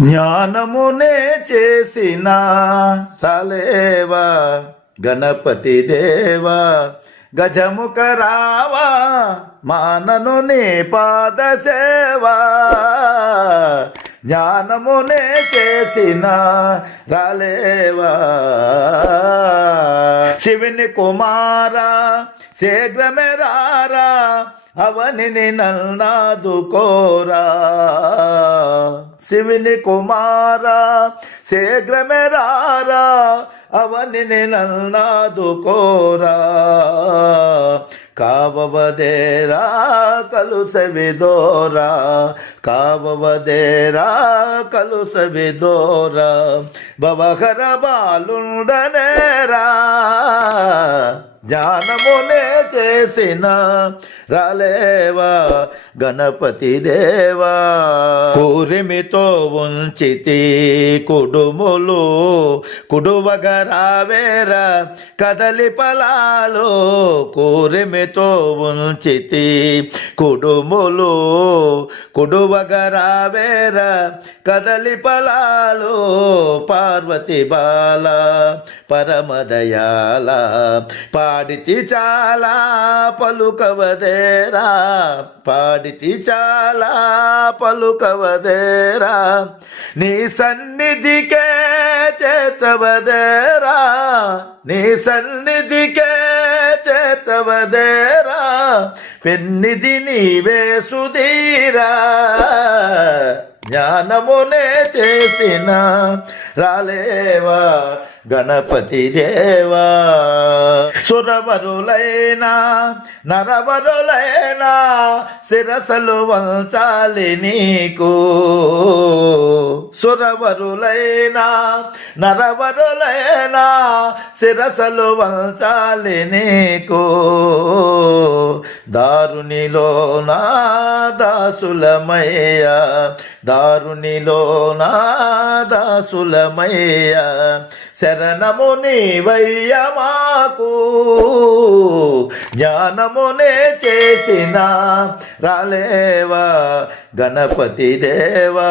జ్ఞానమునే చేసిన తలేవా? గణపతి దేవా? గజముఖ రావా? మానను నీ పాద సేవా? జ్ఞానమునే చేసిన రాలేవా శివుని కుమారా శీఘ్రమే రారా అవనిని నల్నాదుకోరా? శివుని కుమారా శీఘ్రమే రారా అవనిని నల్నాదుకోరా కావవదేరా కలుసవిదోరా కావవదేరా కలుసవిదోరా భవహర బాలుండనేరా. జ్ఞానమునే చేసిన రాలేవా? గణపతి దేవా. కూరిమితో ఉంచితి కుడుములు కుడువగరావేర కదలి పలాలు కూరిమితో ఉంచితి కుడుములు కుడువగరావేర కదలి పలాలు పార్వతి బాల పరమదయాల పాడితి చాలా పలుకవదేరా పాడితి చాలా పలుకవదేరా నీ సన్నిధికే చేర్చవదేరా నీ సన్నిధికే చేర్చవదేరా పెన్నిధి నీవే సుధీరా. జ్ఞానమునే చేసిన రాలేవా? గణపతి దేవా? సురవరులైనా నరవరులైనా శిరసలు వంచాలి నీకు. సురవరులైనా నరవరులైనా శిరసలు వంచాలి నీకు. దారునిలో నా దాసులమయ్య దారునిలో నా దాసులమయ్య శరణము నీవయ్య మాకు. జ్ఞానమునే చేసిన రాలేవా గణపతి దేవా.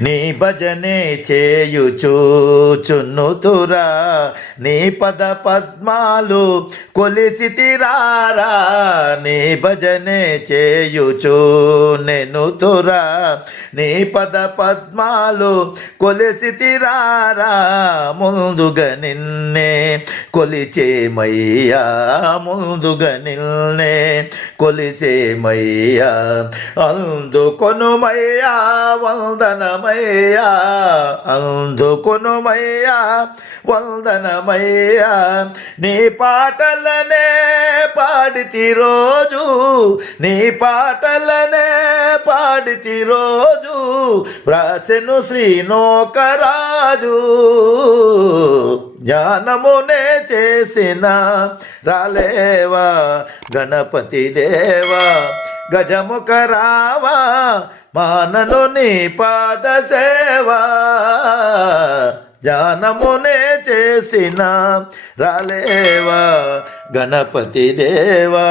నీ భజనే చేయుచూచున్నుతురా నీ పద పద్మాలు కొలిసి తిరారా. నీ భజనే చేయుచు నెనుతురా నీ పద పద్మాలు కొలిసి తిరారా. ముందుగా నిన్నే కొలిచేమయ్యా. ముందుగా నిన్నే కొలిసేమయ్యా అందుకొనుమయ్యా. వందన వందనమయ్యా అందుకునుమయ్యా వందనమయ్యా. నీ పాటలనే పాడితి రోజు నీ పాటలనే పాడితి రోజు వ్రాసెను శ్రీనోకరాజు. జ్ఞానమునే చేసిన రాలేవా గణపతి దేవా. గజముఖ రావా మానను నీ పాద సేవా. జానమునే చేసిన రాలేవా గణపతి దేవా.